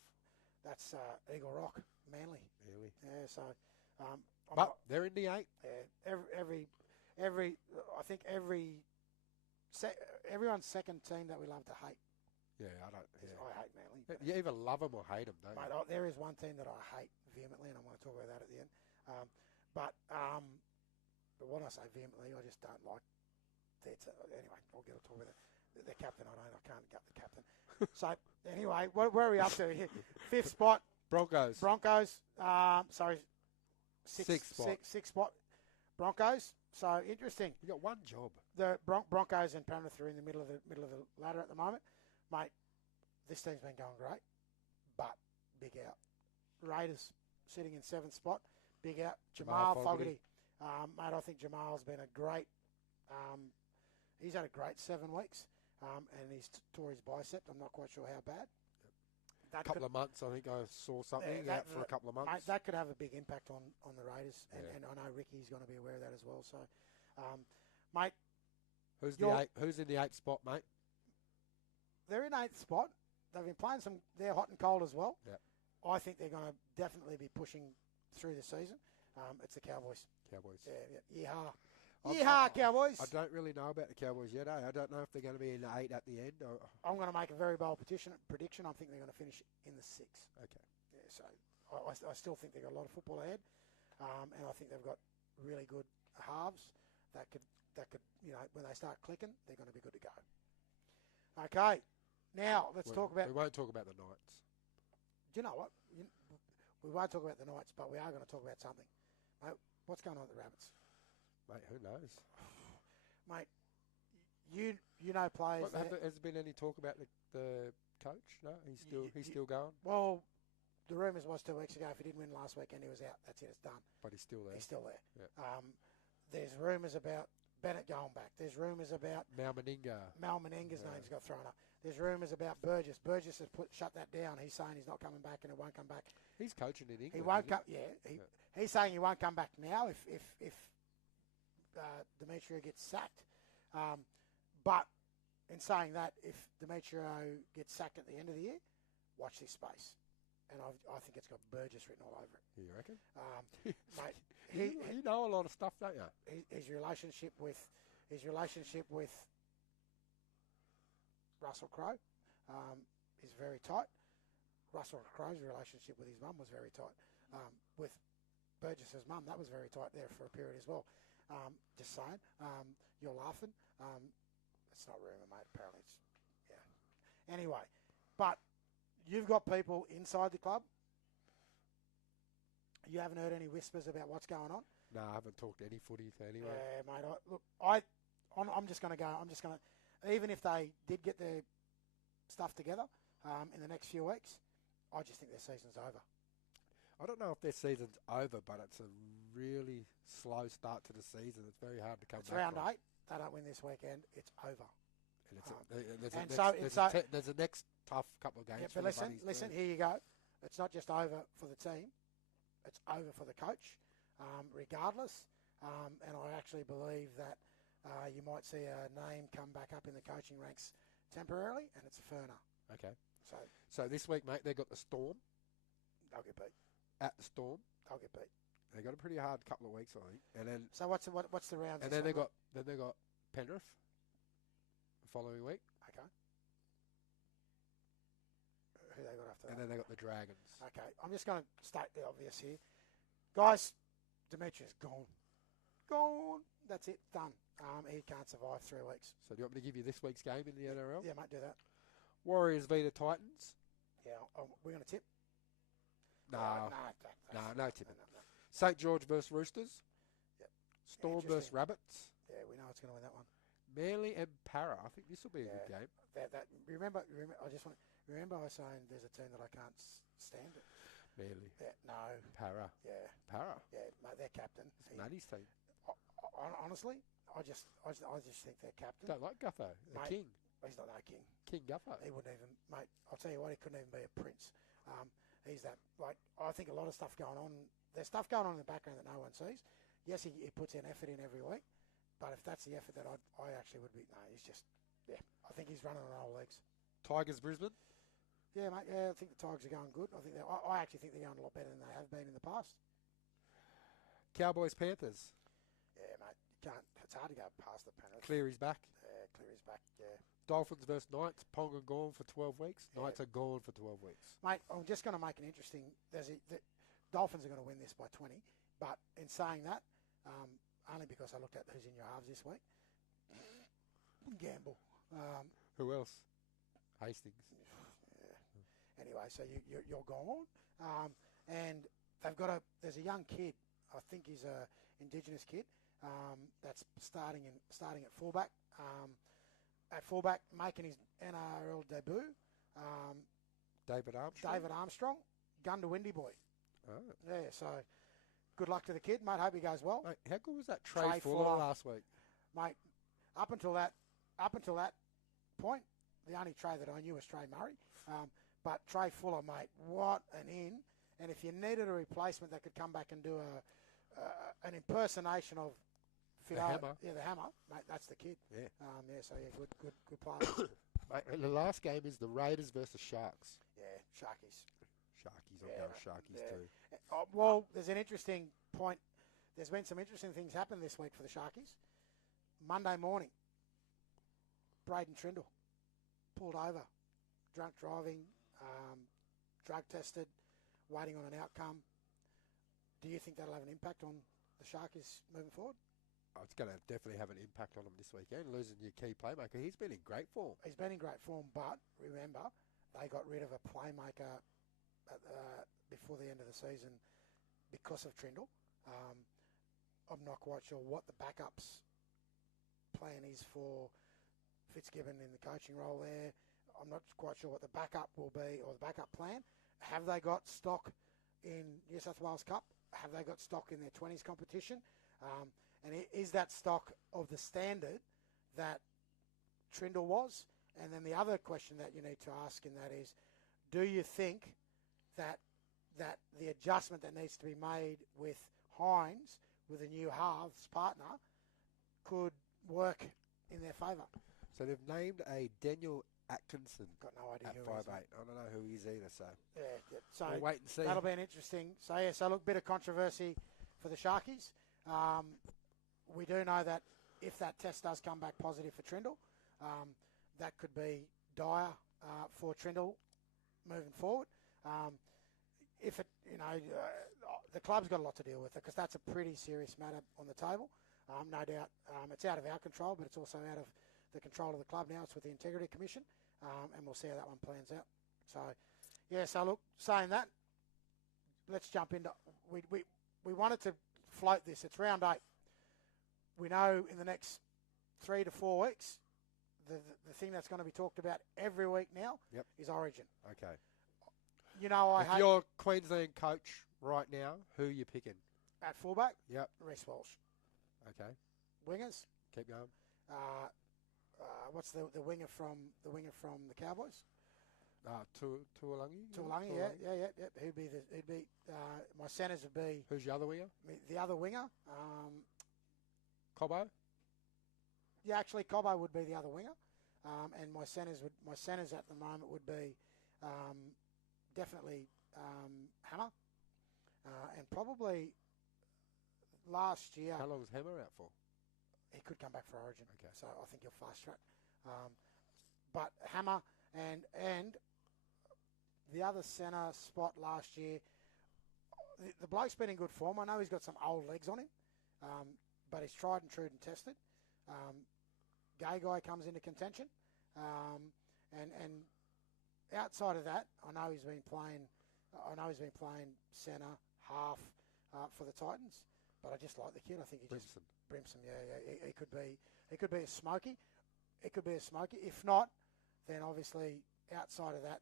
That's Eagle Rock, Manly. Yeah, so... but they're in the 8. Yeah, I think everyone's second team that we love to hate. Yeah, I don't... Yeah. I hate Manly. You either love them or hate them, don't you? Mate, there is one team that I hate vehemently, and I'm going to talk about that at the end. But when I say vehemently, I just don't like anyway, I'll get to talk about it. The captain, I can't gut the captain. So, anyway, where are we up to here? Fifth spot. Broncos. Sixth spot. Broncos. So, interesting. You got one job. The Broncos and Penrith are in the middle of the ladder at the moment. Mate, this team's been going great, but big out. Raiders sitting in 7th spot. Big out. Jamal Fogarty. Mate, I think Jamal's been a great... he's had a great 7 weeks. And he's tore his bicep. I'm not quite sure how bad. A couple of months, I think I saw something out for a couple of months. Mate, that could have a big impact on the Raiders. And I know Ricky's going to be aware of that as well. So, mate. Who's in the 8th spot, mate? They're in 8th spot. They've been playing they're hot and cold as well. Yeah. I think they're going to definitely be pushing through the season. It's the Cowboys. Yeah. Yeehaw, Cowboys! I don't really know about the Cowboys yet. I don't know if they're going to be in the 8 at the end. I'm going to make a very bold prediction. I think they're going to finish in the 6. Okay. Yeah, so I still think they've got a lot of football ahead, and I think they've got really good halves that could when they start clicking, they're going to be good to go. Okay, now let's talk about. We won't talk about the Knights. Do you know what? We won't talk about the Knights, but we are going to talk about something. Mate, what's going on at the Rabbits? Mate, who knows? Mate, you know players. Has there been any talk about the coach? No, he's still going. Well, the rumours was 2 weeks ago. If he didn't win last weekend, he was out. That's it. It's done. But he's still there. He's still there. Yeah. There's rumours about Bennett going back. There's rumours about Mal Meninga's name's got thrown up. There's rumours about Burgess. Burgess has shut that down. He's saying he's not coming back and it won't come back. He's coaching in England. He won't come. Yeah, he's saying he won't come back now if Demetrio gets sacked. But in saying that, if Demetrio gets sacked at the end of the year, watch this space. And I think it's got Burgess written all over it. You reckon? Mate, you know a lot of stuff, don't you? His relationship with Russell Crowe is very tight. Russell Crowe's relationship with his mum was very tight. With Burgess's mum, that was very tight there for a period as well. Just saying. You're laughing. It's not rumour, mate. Apparently it's... Yeah. Anyway. But you've got people inside the club. You haven't heard any whispers about what's going on? No, I haven't talked any footy anyway. Yeah, mate. I'm just going to go. Even if they did get their stuff together in the next few weeks, I just think their season's over. I don't know if their season's over, but it's a really slow start to the season. It's very hard to come back. It's round 8. They don't win this weekend. It's over. And there's a next tough couple of games. Yeah, but listen. Here you go. It's not just over for the team. It's over for the coach, regardless. And I actually believe that you might see a name come back up in the coaching ranks temporarily, and it's a Ferner. Okay. So this week, mate, they got the Storm. They'll get beat. At the Storm. They'll get beat. They got a pretty hard couple of weeks, I think. And then. So what's the rounds? And then they got Penrith. The following week. Okay. Who they got after that? And then they got the Dragons. Okay. I'm just going to state the obvious here. Guys, Demetrius gone. Gone. That's it. Done. He can't survive 3 weeks. So do you want me to give you this week's game in the NRL? Yeah, mate, do that. Warriors v the Titans. Yeah, we're going to tip? No. No tipping. No. St. George versus Roosters. Yep. Storm versus Rabbits. Yeah, we know it's going to win that one. Manly and Para. I think this will be a good game. Remember, I was saying there's a team that I can't stand it. Manly. Yeah, no. Para. Yeah. Para. Yeah, mate, their captain. It's Maddie's team. Honestly, I just think their captain. Don't like Gutho, the mate, king. He's not no king. King Gutho. He wouldn't even, mate. I'll tell you what, he couldn't even be a prince. He's that. Like, I think a lot of stuff going on. There's stuff going on in the background that no one sees. Yes, he puts in effort in every week, but if that's the effort that I actually would be, no, he's just, yeah. I think he's running on all legs. Tigers Brisbane. Yeah, mate. Yeah, I think the Tigers are going good. I actually think they're going a lot better than they have been in the past. Cowboys Panthers. Yeah, mate. It's hard to go past the Panthers. Cleary's back. Yeah, Cleary's back. Yeah. Dolphins versus Knights. Ponga gone for 12 weeks. Yeah. Knights are gone for 12 weeks. Mate, I'm just going to make an interesting. The Dolphins are going to win this by 20. But in saying that, only because I looked at who's in your halves this week. Gamble. Who else? Hastings. Yeah. Anyway, so you're gone, and there's a young kid. I think he's a Indigenous kid that's starting at fullback. At fullback, making his NRRRL debut. David Armstrong, Gunda-Windy boy. Oh. Yeah, so good luck to the kid, mate. Hope he goes well. Mate, how good was that Trey Fuller last week? Mate, up until that point, the only Trey that I knew was Trey Murray. But Trey Fuller, mate, what an in. And if you needed a replacement that could come back and do an impersonation of the Hammer. Yeah, the Hammer, mate, that's the kid. Yeah. So good player. Mate, and the last game is the Raiders versus Sharks. Yeah, Sharkies. Sharkies, I'm going Sharkies too. Well, there's an interesting point. There's been some interesting things happen this week for the Sharkies. Monday morning, Braden Trindle pulled over, drunk driving, drug tested, waiting on an outcome. Do you think that'll have an impact on the Sharkies moving forward? Oh, it's going to definitely have an impact on them this weekend, losing your key playmaker. He's been in great form. He's been in great form, but remember, they got rid of a playmaker before the end of the season because of Trindle. I'm not quite sure what the backups plan is for Fitzgibbon in the coaching role there. I'm not quite sure what the backup will be or the backup plan. Have they got stock in New South Wales Cup? Have they got stock in their 20s competition? And is that stock of the standard that Trindle was? And then the other question that you need to ask in that is, do you think that the adjustment that needs to be made with Hines, with a new halves partner, could work in their favour? So they've named a Daniel Atkinson. Got no idea at who 5'8". he is. I don't know who he is either. So So we'll wait and see. That'll be an interesting. So look, bit of controversy for the Sharkies. We do know that if that test does come back positive for Trindle, that could be dire for Trindle moving forward. If it, the club's got a lot to deal with it because that's a pretty serious matter on the table. No doubt, it's out of our control, but it's also out of the control of the club now. It's with the Integrity Commission, and we'll see how that one plans out. So look, saying that, let's jump into. We wanted to float this. It's round 8. We know in the next 3 to 4 weeks, the thing that's going to be talked about every week now is Origin. Okay. If you're Queensland coach right now, who are you picking? At fullback? Yep. Reece Walsh. Okay. Wingers? Keep going. What's the winger from the Cowboys? Tuolangi. Tuolangi, yeah. He'd be my centres would be. Who's your other winger? The other winger. Cobbo. Yeah, actually, Cobbo would be the other winger, and my centres at the moment would be definitely Hammer, and probably last year. How long is Hammer out for? He could come back for Origin. Okay. So I think he'll fast track. But Hammer and the other centre spot last year, the bloke's been in good form. I know he's got some old legs on him, but he's tried and true and tested. Gay guy comes into contention, and outside of that, I know he's been playing centre, half, for the Titans. But I just like the kid. I think Brimson. Yeah. He could be a smoky. It could be a smoky. If not, then obviously outside of that,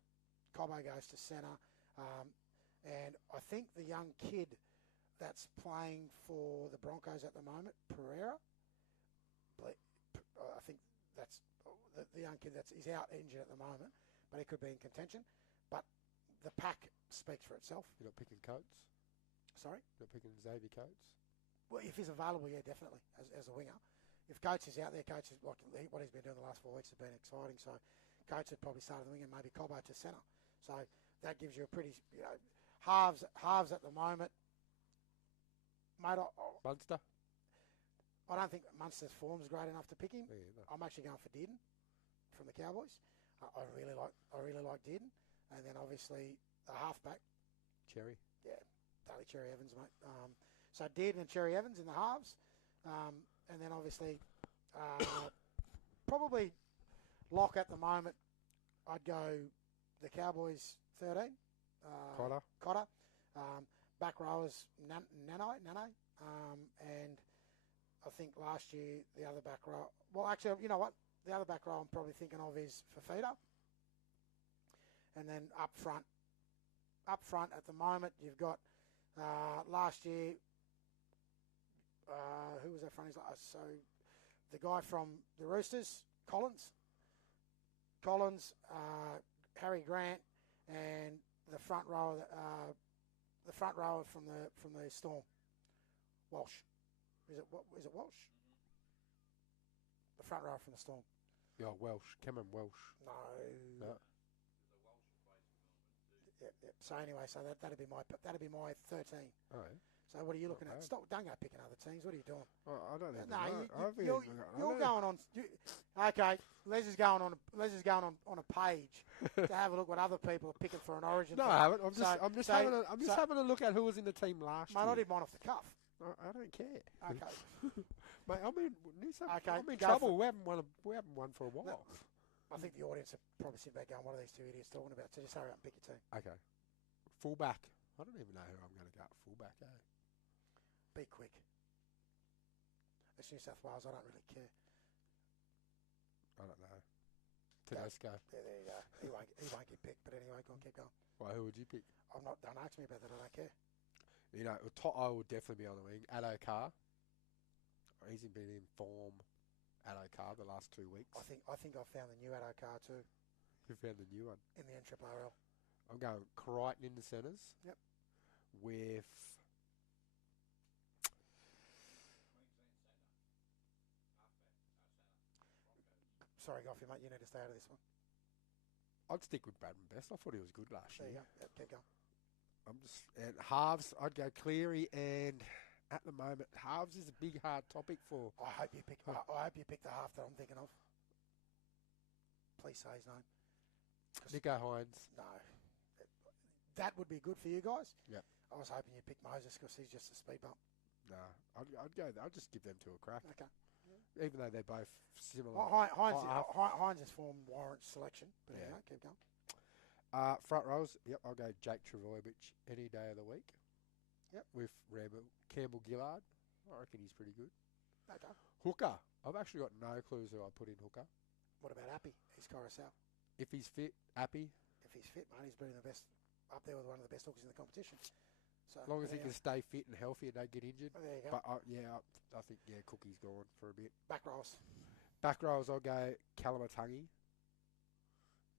Cobbo goes to centre. And I think the young kid that's playing for the Broncos at the moment, Pereira, I think that's the young kid he's out injured at the moment, but he could be in contention. But the pack speaks for itself. You're not picking Coates? Sorry? You're not picking Xavier Coates? Well, if he's available, yeah, definitely, as a winger. If Coates is out there, Coates is what he's been doing the last 4 weeks has been exciting. So Coates would probably start at the wing and maybe Cobbo to centre. So that gives you a pretty, halves at the moment. Mate, Munster? I don't think Munster's form's great enough to pick him. Yeah, no. I'm actually going for Dearden from the Cowboys. I really like Dearden, and then obviously the halfback. Cherry. Yeah, Daly Cherry Evans, mate. So Dearden and Cherry Evans in the halves, and then obviously probably lock at the moment. I'd go the Cowboys 13. Cotter. Back rowers Nane. And I think last year the other back row. Well, actually, you know what? The other back row I'm probably thinking of is Fafita. And then up front at the moment you've got last year. Who was that front? So the guy from the Roosters, Collins, Harry Grant, and the front rower from the Storm, Walsh. Is it Walsh? The front rower from the Storm. Yeah, Welsh. Cameron Welsh. No. Yep. So anyway, that'd be my 13. Oh. So what are you looking at? Stop! Don't go picking other teams. What are you doing? Well, I don't even know. You're going on. Okay, Les is going on a page to have a look what other people are picking for an Origin. No, I haven't. I'm just having a look at who was in the team last year. Mate, I did mine off the cuff. I don't care. Okay. Mate, I'm in go trouble. We haven't won for a while. No, I think the audience are probably sitting back going, what are these two idiots talking about? So just hurry up and pick your team. Okay. Fullback. I don't even know who I'm going to go at fullback, eh? Be quick. It's New South Wales. I don't really care. I don't know. Tedesco. Yeah, there you go. He won't get picked. But anyway, go on, keep going. Why? Who would you pick? Don't ask me about that. I don't care. You know, I would definitely be on the wing. Addo Carr. He's been in form. Addo Carr the last 2 weeks. I think I've found the new Addo Carr too. You found the new one in the NRRRL. I'm going Crichton in the centres. Yep. With. Sorry, Goffy, mate. You need to stay out of this one. I'd stick with Bradman Best. I thought he was good last year. There you go. Yep, keep going. And halves, I'd go Cleary, and at the moment, halves is a big, hard topic for. I hope you pick the half that I'm thinking of. Please say his name. Nico Hines. No, that would be good for you guys. Yep. I was hoping you'd pick Moses because he's just a speed bump. No, I'd go. I'd just give them two a crack. Okay. Even though they're both similar. Hines' form warrants selection, but anyway, keep going. Front rows, yep, I'll go Jake Travojevic any day of the week. Yep. With Campbell Gillard. I reckon he's pretty good. Okay. Hooker. I've actually got no clues who I put in hooker. What about Appy? He's Coruscant. If he's fit, Appy. If he's fit, mate, he's been the best, up there with one of the best hookers in the competition. So, as long as he can stay fit and healthy and don't get injured. There you go. But I think Cookie's gone for a bit. Back rows. Back rows, I'll go Kalamatangi.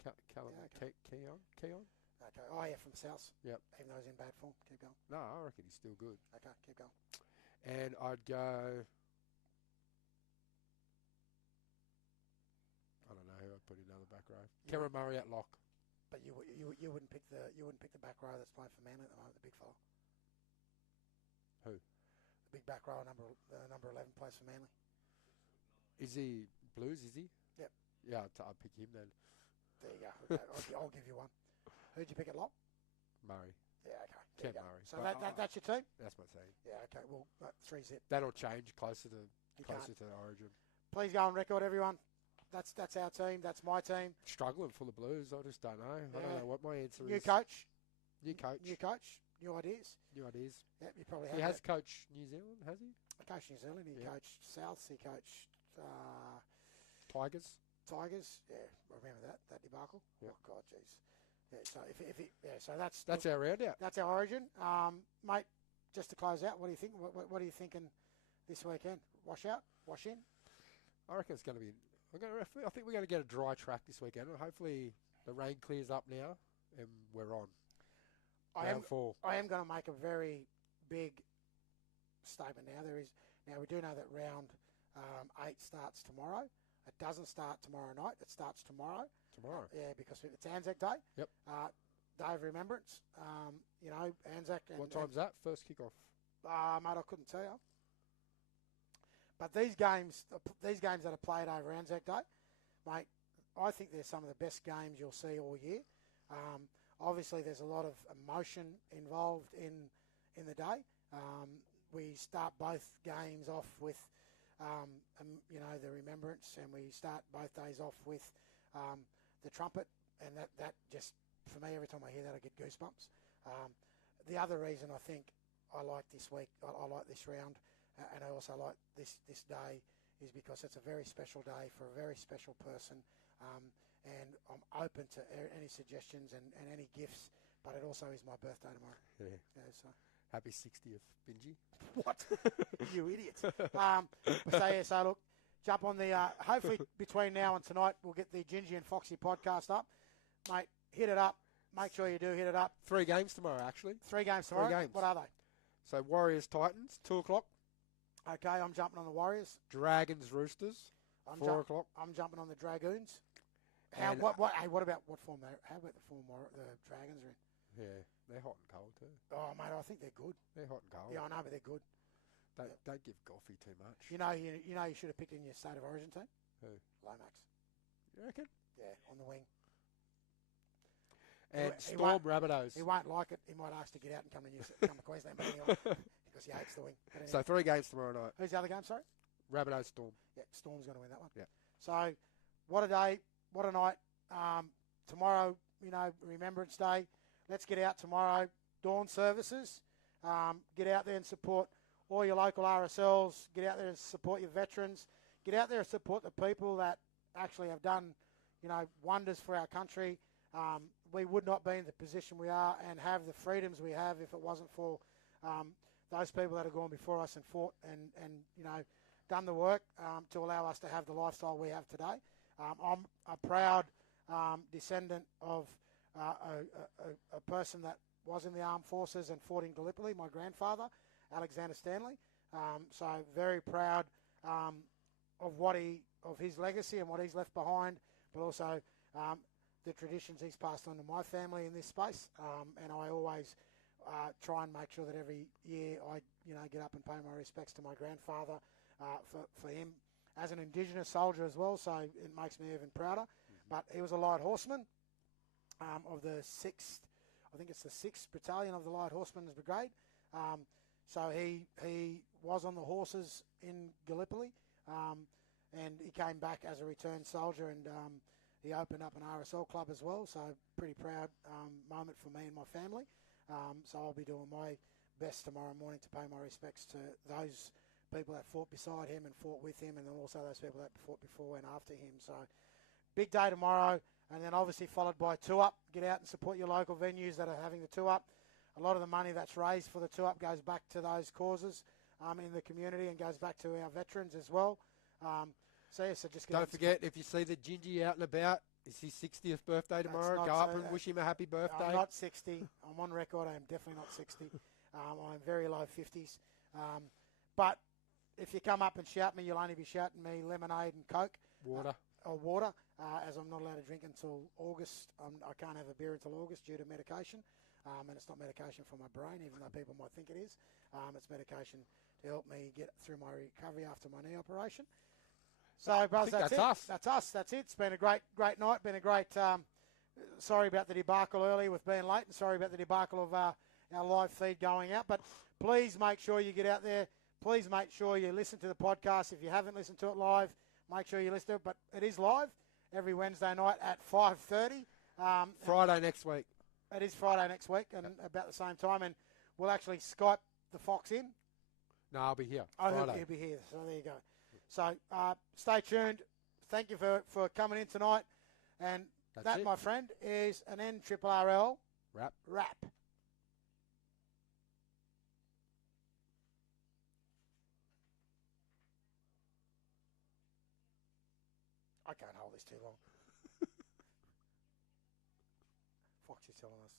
Keon. Okay. Oh yeah, from the south. Yep. Even though he's in bad form, keep going. No, I reckon he's still good. Okay, keep going. And I'd go. I don't know who I'd put in another back row. Cameron Murray at lock. But you wouldn't pick the back row that's playing for Manly at the moment, the big fella. Who? The big back row, number 11, plays for Manly. Is he Blues? Is he? Yep. Yeah, I'll pick him then. There you go. Okay, I'll give you one. Who'd you pick at lock? Murray. Yeah, okay. Cam Murray. So that's your team? That's my team. Yeah, okay. Well, 3-zip. That'll change closer to Origin. Please go on record, everyone. That's our team. That's my team. Struggling for the Blues. I just don't know. Yeah. I don't know what my answer is. New coach. new ideas. New ideas. Yeah, you probably have. He has coached New Zealand, has he? He coached New Zealand. He coached Souths. He coached Tigers. Yeah, remember that debacle. Yep. Oh God, jeez. Yeah, so so that's our round out. That's our origin, mate. Just to close out, what do you think? What are you thinking this weekend? Wash out, wash in. I reckon it's going to be. I think we're going to get a dry track this weekend. Hopefully, the rain clears up now, and we're on. I am going to make a very big statement now. We do know that round 8 starts tomorrow. It doesn't start tomorrow night. It starts tomorrow. Tomorrow? Yeah, because it's Anzac Day. Yep. Day of Remembrance. Anzac. What time's that? First kickoff? Mate, I couldn't tell you. But these games that are played over Anzac Day, mate, I think they're some of the best games you'll see all year. Obviously, there's a lot of emotion involved in the day. We start both games off with the remembrance, and we start both days off with the trumpet, and that just, for me, every time I hear that, I get goosebumps. The other reason I think I like this week, I like this round, and I also like this day, is because it's a very special day for a very special person, and I'm open to any suggestions and any gifts, but it also is my birthday tomorrow. Yeah. So. Happy 60th, Benji. What? You idiot. So look, jump on the, hopefully between now and tonight, we'll get the Gingy and Foxy podcast up. Mate, hit it up. Make sure you do hit it up. 3 games tomorrow, actually. 3 games tomorrow? 3 games. What are they? So Warriors, Titans, 2 o'clock. Okay, I'm jumping on the Warriors. Dragons, Roosters, 4 o'clock. I'm jumping on the Dragoons. And what about what form they? How about the form the Dragons are in? Yeah, they're hot and cold too. Oh, mate, I think they're good. They're hot and cold. Yeah, I know, but they're good. Don't give Goffey too much. You should have picked in your state of origin team. Who? Lomax. You reckon? Yeah, on the wing. And Storm Rabbitohs. He won't like it. He might ask to get out and come to Queensland, but anyway, because he hates the wing. Anyway. So 3 games tomorrow night. Who's the other game? Sorry. Rabbitohs, Storm. Yeah, Storm's going to win that one. Yeah. So, what a day, what a night. Tomorrow, Remembrance Day. Let's get out tomorrow. Dawn services. Get out there and support all your local RSLs. Get out there and support your veterans. Get out there and support the people that actually have done, wonders for our country. We would not be in the position we are and have the freedoms we have if it wasn't for those people that have gone before us and fought and done the work to allow us to have the lifestyle we have today. I'm a proud descendant of a person that was in the armed forces and fought in Gallipoli, my grandfather, Alexander Stanley. So very proud of his legacy and what he's left behind, but also the traditions he's passed on to my family in this space. And I always try and make sure that every year I get up and pay my respects to my grandfather for him as an Indigenous soldier as well, so it makes me even prouder. Mm-hmm. But he was a light horseman of the 6th, I think it's the 6th Battalion of the Light Horsemen's Brigade. So he was on the horses in Gallipoli, and he came back as a returned soldier, and he opened up an RSL club as well, so pretty proud moment for me and my family. So I'll be doing my best tomorrow morning to pay my respects to those people that fought beside him and fought with him, and then also those people that fought before and after him. So big day tomorrow, and then obviously followed by 2-Up. Get out and support your local venues that are having the 2-Up. A lot of the money that's raised for the 2-Up goes back to those causes in the community and goes back to our veterans as well. So just don't forget, if you see the Gingy out and about, it's his 60th birthday tomorrow. Go up and wish him a happy birthday. I'm not 60. I'm on record. I am definitely not 60. I'm very low 50s. But if you come up and shout me, you'll only be shouting me lemonade and Coke. Water. Or water, as I'm not allowed to drink until August. I can't have a beer until August due to medication. And it's not medication for my brain, even though people might think it is. It's medication to help me get through my recovery after my knee operation. So, Buzz, that's it. Us. That's us. That's it. It's been a great night. Been a great. Sorry about the debacle earlier with being late, and sorry about the debacle of our live feed going out. But please make sure you get out there. Please make sure you listen to the podcast. If you haven't listened to it live, make sure you listen to it. But it is live every Wednesday night at 5:30. Friday next week. It is Friday next week, and about the same time. And we'll actually Skype the Fox in. No, I'll be here. Oh, Friday. he'll be here. So there you go. So stay tuned. Thank you for coming in tonight. And that, my friend, is an NRRRL Wrap. I can't hold this too long. Fox is telling us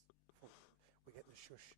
we're getting the shush.